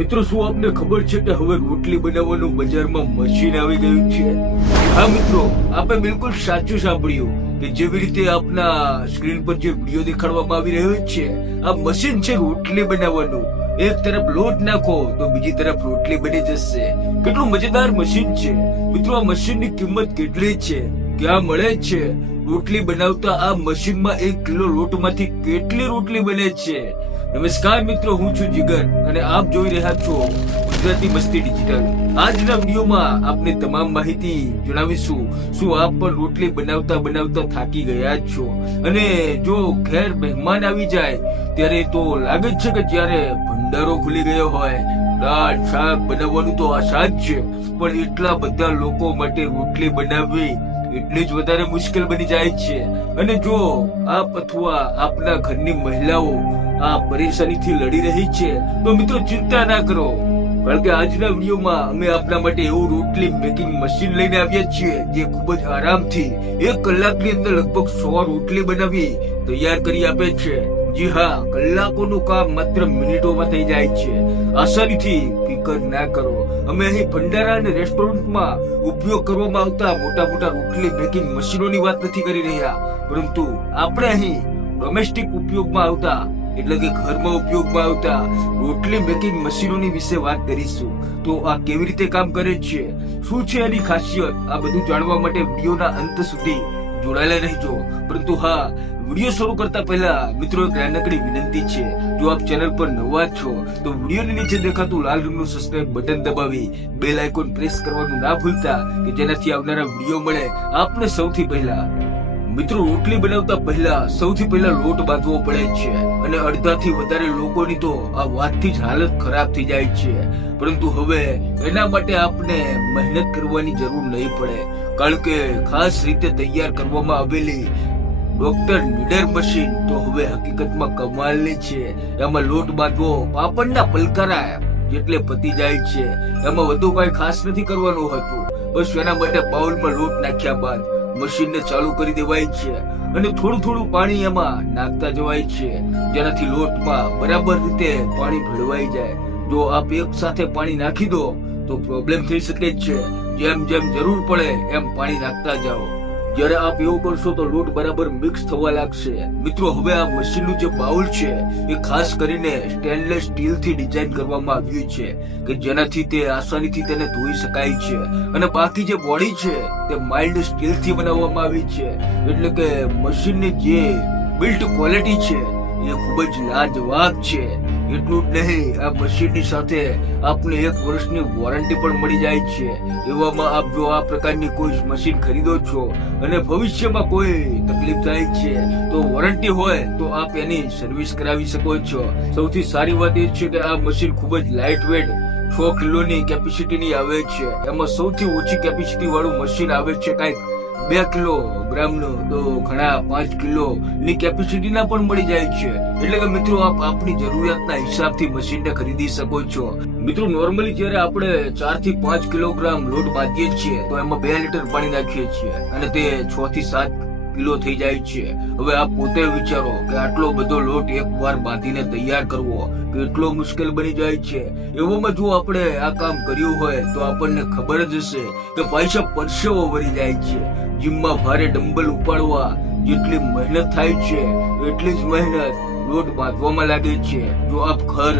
મિત્રો શું આપને ખબર છે કે હવે રોટલી બનાવવાનું બજારમાં મશીન આવી ગયું છે? હા મિત્રો, આપે બિલકુલ સાચું સાંભળ્યું કે જેવી રીતે આપના સ્ક્રીન પર જે વિડીયો દેખાડવામાં આવી રહ્યો છે, આ મશીન છે રોટલી બનાવવાનું. એક તરફ લોટ નાખો તો બીજી તરફ રોટલી બની જશે. કેટલું મજેદાર મશીન છે મિત્રો. આ મશીનની કિંમત કેટલી છે, ક્યાં મળે છે? રોટલી બનાવતા આ મશીનમાં 1 કિલો લોટમાંથી કેટલી રોટલી બને છે? નમસ્કાર મિત્રો, હું છું જીગર અને આપ જોઈ રહ્યા છો ગુજરાતી મસ્તી ડિજિટલ. આજના વિડીયોમાં આપને તમામ માહિતી જણાવીશું. શું આપ પણ રોટલી બનાવતા બનાવતા થાકી ગયા છો અને જો ઘેર મહેમાન આવી જાય ત્યારે તો લાગે છે કે જ્યારે ભંડારો ખુલી ગયો હોય. દાળ શાક બનાવવાનું તો આસાન છે, પણ એટલા બધા લોકો માટે રોટલી બનાવવી એટલી જ વધારે મુશ્કેલ બની જાય છે. અને જો આપ અથવા આપના ઘરની મહિલાઓ આ પરેશાનીથી લડી રહી છે તો મિત્રો ચિંતા ના કરો, કારણ કે આજના વિડીયોમાં અમે આપના માટે એવું રોટલી મેકિંગ મશીન લઈને આવ્યા છીએ જે ખૂબ જ આરામથી 1 કલાકની અંદર લગભગ 100 રોટલી બનાવી તૈયાર કરી આપે છે. જી હા, કલાકોનું કામ માત્ર મિનિટોમાં થઈ જાય છે. આસાનીથી ફિકર ના કરો. અમે અહીં ભંડારા અને રેસ્ટોરન્ટમાં ઉપયોગ કરવામાં આવતા મોટા મોટા રોટલી મેકિંગ મશીનોની વાત નથી કરી રહ્યા, પરંતુ આપણે અહીં ડોમેસ્ટિક ઉપયોગમાં આવતા એટલે કે ઘરમાં ઉપયોગમાં આવતા રોટલી મેકિંગ મશીનોની વિશે વાત કરીશું. તો આ કેવી રીતે કામ કરે છે, શું છે એની ખાસિયત, આ બધું જાણવા માટે વિડીયોના અંત સુધી જોડાયેલા રહેજો. પરંતુ હા, વિડીયો શરૂ કરતા પહેલા મિત્રો એક નાનકડી વિનંતી છે. જો આપ ચેનલ પર નવા છો તો વિડીયોની નીચે દેખાતું લાલ રંગનું સબસ્ક્રાઇબ બટન દબાવી બેલ આઇકોન પ્રેસ કરવાનું ના ભૂલતા કે જેનાથી આવનારા વિડીયો મળે આપને સૌથી પહેલા. મિત્રો, રોટલી બનાવતા પહેલા સૌથી પહેલા લોટ બાંધવો પડે છે અને અડધાથી વધારે લોકોની તો આ વાતથી જ હાલત ખરાબ થઈ જાય છે. પરંતુ હવે એના માટે આપને મહેનત કરવાની જરૂર નહીં પડે, કારણ કે ખાસ રીતે તૈયાર કરવામાં આવેલી ડોક્ટર નીડર મશીન તો હવે હકીકતમાં કમાલની છે. એમાં લોટ બાંધવો પાપડના પલકારા જેટલે પતી જાય છે. એમાં વધુ કઈ ખાસ નથી કરવાનું હોતું. બસ એના માટે બાઉલમાં લોટ નાખ્યા બાદ મશીનને ચાલુ કરી દેવાય છે અને થોડું થોડું પાણી એમાં નાખતા જવાય છે, જેનાથી લોટમાં બરાબર રીતે પાણી ભેળવાઈ જાય. જો આપ એક સાથે પાણી નાખી દો તો પ્રોબ્લેમ થઈ શકે છે. જેમ જેમ જરૂર પડે એમ પાણી નાખતા જાઓ. જ્યારે આપ એવું કરશો તો લોટ બરાબર મિક્સ થવા લાગશે. મિત્રો, હવે આ મશીનનું જે બાઉલ છે એ ખાસ કરીને સ્ટેનલેસ સ્ટીલ થી ડિઝાઇન કરવામાં આવ્યું છે કે જેનાથી તે આસાનીથી તેને ધોઈ શકાય છે. અને બાકી જે બોડી છે તે માઇલ્ડ સ્ટીલ થી બનાવવામાં આવી છે, એટલે કે મશીનની જે બિલ્ટ ક્વોલિટી છે એ ખૂબ જ લાજવાબ છે. એટલું જ નહીં, આ મશીનની સાથે આપને 1 વર્ષની વોરંટી પણ મળી જાય છે. એવામાં આપ જો આ પ્રકારની કોઈ મશીન ખરીદો છો અને ભવિષ્યમાં કોઈ તકલીફ થાય છે તો વોરંટી હોય તો આપ એની સર્વિસ કરાવી શકો છો. સૌથી સારી વાત એ છે કે આ મશીન ખૂબ જ લાઇટ વેટ 6 કિલોની કેપેસિટીની આવે છે. એમાં સૌથી ઓછી કેપેસિટી વાળું મશીન આવે છે કાંઈક 2 કિલોગ્રામનું, તો ઘણા 5 કિલો ની કેપેસિટીના પણ મળી જાય છે. એટલે કે મિત્રો, આપ આપની જરૂરિયાતના હિસાબથી મશીનને ખરીદી શકો છો. મિત્રો, નોર્મલી જ્યારે આપણે 4 થી 5 કિલોગ્રામ લોટ બાંધીએ છીએ તો એમાં 2 લીટર પાણી નાખીએ છીએ અને તે 6 થી 7 કિલો થઈ જાય છે. હવે આપ પોતે વિચારો કે આટલો બધો લોટ એકવાર બાંધીને તૈયાર કરવો કેટલો મુશ્કેલ બની જાય છે. એવામાં જો આપણે આ કામ કર્યું હોય તો આપણને ખબર જ હશે કે પૈસા પરસેવો વળી જાય છે. જીમમાં ભારે ડમ્બલ ઉપાડવા જેટલી મહેનત થાય છે એટલી જ મહેનત લોટ બાંધવામાં લાગે છે. જો આપ ઘર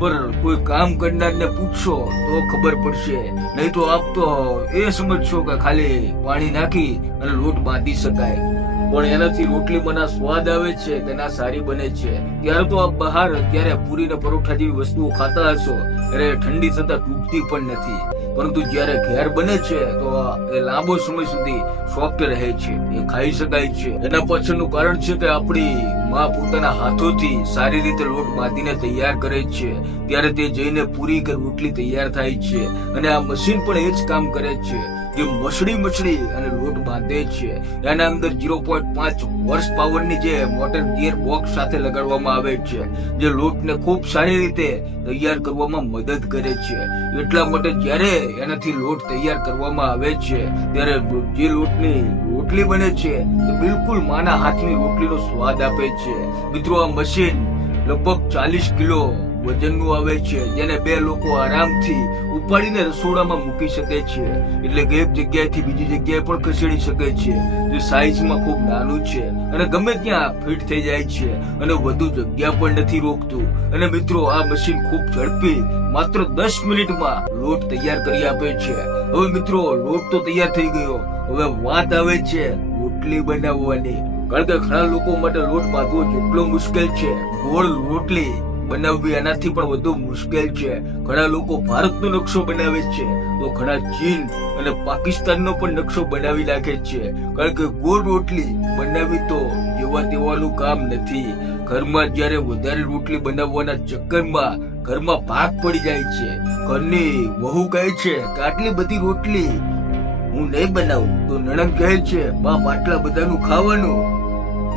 પર કોઈ કામ કરનારને પૂછશો તો ખબર પડશે, નહીં તો આપ તો એ સમજશો કે ખાલી પાણી નાખી અને લોટ બાંધી શકાય. પણ એનાથી રોટલીમાં ના સ્વાદ આવે છે તેના સારી બને છે. ત્યારે તો આપ બહાર ત્યારે પૂરી ને પરોઠા જેવી વસ્તુઓ ખાતા હશો ત્યારે ઠંડી થતા તૂટતી પણ નથી, પરંતુ જ્યારે ઘેર બને છે તો એ લાંબો સમય સુધી સોફ્ટ રહે છે, એ ખાઈ શકાય છે. એના પાછળનું કારણ છે કે આપણી માં પોતાના હાથોથી સારી રીતે લોટ બાંધીને તૈયાર કરે છે, ત્યારે તે જઈને પૂરી કે રોટલી તૈયાર થાય છે. અને આ મશીન પણ એ જ કામ કરે છે જે મછડી અને લોટ બાંધે છે. એના અંદર 0.5 હોર્સ પાવરની જે મોટર ગિયર બોક્સ સાથે લગાડવામાં આવે છે, જે લોટને ખૂબ સારી રીતે તૈયાર કરવામાં મદદ કરે છે. એટલા માટે જ્યારે એનાથી લોટ તૈયાર કરવામાં આવે છે ત્યારે જે લોટની રોટલી બને છે તે બિલકુલ માના હાથની રોટલીનો સ્વાદ આપે છે. મિત્રો, આ મશીન લગભગ 40 કિલો વજનનું આવે છે, જેને 2 લોકો આરામથી ઉપાડીને રસોડામાં મૂકી શકે છે. એટલે કે એક જગ્યાએથી બીજી જગ્યાએ પણ ખસેડી શકે છે. જે સાઈઝમાં ખૂબ નાનું છે અને ગમે ત્યાં ફિટ થઈ જાય છે અને વધુ જગ્યા પણ નથી રોકતું. અને મિત્રો, આ મશીન ખૂબ ઝડપી માત્ર 10 મિનિટમાં લોટ તૈયાર કરી આપે છે. હવે મિત્રો, લોટ તો તૈયાર થઈ ગયો. હવે વાત આવે છે રોટલી બનાવવાની. કારણ કે ઘણા લોકો માટે લોટ બાંધવો જેટલો મુશ્કેલ છે, ગોળ રોટલી બનાવવી એનાથી પણ વધુ મુશ્કેલ છે. ઘણા લોકો ભારતનો નકશો બનાવે છે તો ઘણા ચીન અને પાકિસ્તાનનો પણ નકશો બનાવી નાખે છે. કારણ કે ગોળ રોટલી બનાવવી તો જેવા તેવાનું કામ નથી. ઘરમાં જ્યારે વધારે રોટલી બનાવવાના ચક્કરમાં ઘરમાં ભાગ પડી જાય છે. ઘરની વહુ કહે છે કે આટલી બધી રોટલી હું નહીં બનાવું, તો નણંદ કહે છે બાપ આટલા બધાનું ખાવાનું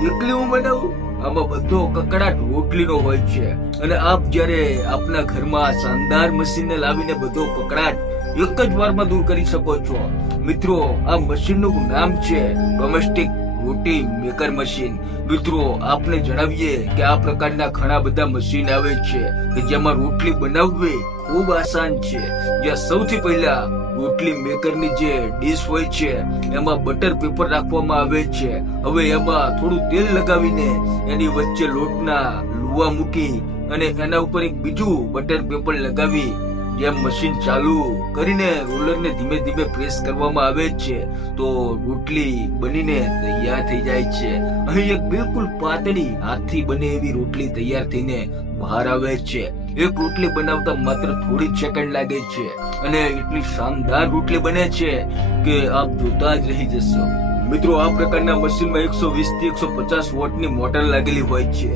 એકલી હું બનાવું. આમાં બધો કકડાટ રોટલીનો હોય છે. અને આપ જ્યારે આપના ઘરમાં શાનદાર મશીનને લાવીને બધો કકડાટ એક જ વારમાં દૂર કરી શકો છો. મિત્રો, આ મશીનનું નામ છે ડોમેસ્ટિક રોટી મેકર મશીન. મિત્રો, આપને જણાવીએ કે આ પ્રકારના ઘણા બધા મશીન આવે છે કે જેમાં રોટલી બનાવવી ખૂબ આસાન છે. જ્યાં સૌથી પહેલા રોટલી મેકરની જે ડીશ હોય છે એમાં બટર પેપર રાખવામાં આવે છે. હવે એમાં થોડું તેલ લગાવીને એની વચ્ચે લોટના લુવા મૂકી અને એના ઉપર એક બીજું બટર પેપર લગાવી જેમ મશીન ચાલુ કરીને રોલરને ધીમે ધીમે પ્રેસ કરવામાં આવે છે તો રોટલી બનીને તૈયાર થઈ જાય છે. અહીં એક બિલકુલ પાતળી હાથથી બને એવી રોટલી તૈયાર થઈને બહાર આવે છે. એક રોટલી બનાવતા માત્ર થોડી જ સેકન્ડ લાગે છે અને એટલી શાનદાર રોટલી બને છે કે આપ જોતા જ રહી જશો. મિત્રો, આ પ્રકારના મશીનમાં 120 થી 150 વોટની મોટર લાગેલી હોય છે.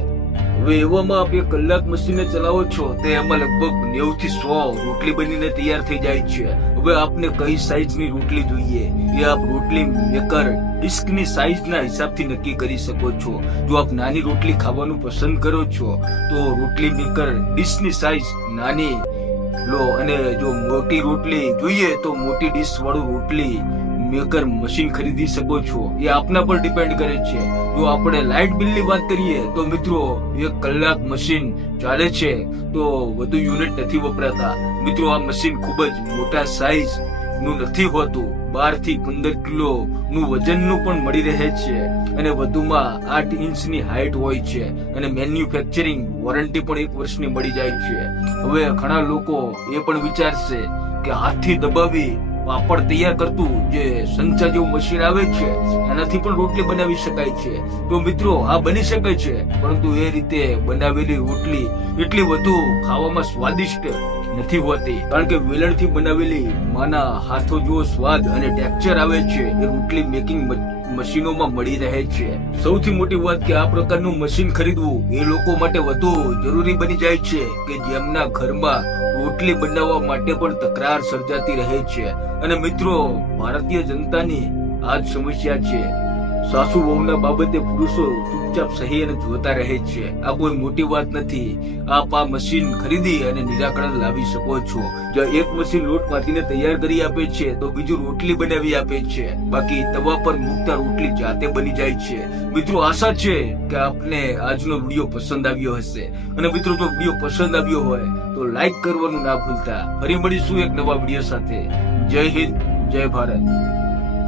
હવે એવામાં આપ 1 કલાક મશીનને ચલાવો છો તો એમાં લગભગ 90 થી 100 રોટલી બનીને તૈયાર થઈ જાય છે. હવે આપને કઈ સાઈઝની રોટલી જોઈએ એ આપ રોટલી મેકર ડિસ્કની સાઈઝના હિસાબથી નક્કી કરી શકો છો. જો આપ નાની રોટલી ખાવાનું પસંદ કરો છો તો રોટલી મેકર ડિશની સાઈઝ નાની લો, અને જો મોટી રોટલી જોઈએ તો મોટી ડિશ વાળું રોટલી મેકર મશીન ખરીદી શકો છો. એ આપના પર ડિપેન્ડ કરે છે. જો આપણે લાઇટ બિલની વાત કરીએ તો મિત્રો 1 કલાક મશીન ચાલે છે તો વધુ યુનિટ નથી વપરાતા. મિત્રો, આ મશીન ખૂબ જ મોટા સાઈઝ નું નથી હોતું. 12 થી 15 કિલો નું વજનનું પણ મળી રહે છે અને વધુમાં 8 ઇંચની હાઈટ હોય છે અને મેન્યુફેક્ચરિંગ વોરંટી પણ 1 વર્ષની મળી જાય છે. હવે ઘણા લોકો એ પણ વિચારશે કે હાથથી દબાવી પાપડ તૈયાર કરતું જે સંચા જેવું મશીન આવે છે એનાથી પણ રોટલી બનાવી શકાય છે. તો મિત્રો, આ બની શકે છે, પરંતુ એ રીતે બનાવેલી રોટલી એટલી વધુ ખાવામાં સ્વાદિષ્ટ નથી હોતી. કારણ કે વેલણથી બનાવેલી માના હાથો જેવો સ્વાદ અને ટેક્સચર આવે છે એ રોટલી મેકિંગ મશીનોમાં મળી રહે છે. સૌથી મોટી વાત કે આ પ્રકારનું મશીન ખરીદવું એ લોકો માટે વધુ જરૂરી બની જાય છે કે જેમના ઘરમાં રોટલી બનાવવા માટે પણ તકરાર સર્જાતી રહે છે. અને મિત્રો, ભારતીય જનતાની આ જ સમસ્યા છે. સાસુ વહુના બાબતે પુરુષો ચૂપચાપ સહી અને જોતા રહે છે. આ કોઈ મોટી વાત નથી. આપ આ મશીન ખરીદી અને નિરાકરણ લાવી શકો છો. જ્યાં એક મશીન લોટ બાંધીને તૈયાર કરી આપે છે તો બીજું રોટલી બનાવી આપે છે. બાકી તવા પર મૂકતા રોટલી જાતે બની જાય છે. મિત્રો, આશા છે કે આપને આજનો વિડીયો પસંદ આવ્યો હશે. અને મિત્રો, જો વિડીયો પસંદ આવ્યો હોય તો લાઈક કરવાનું ના ભૂલતા. ફરી મળીશું એક નવા વિડીયો સાથે. જય હિન્દ, જય ભારત.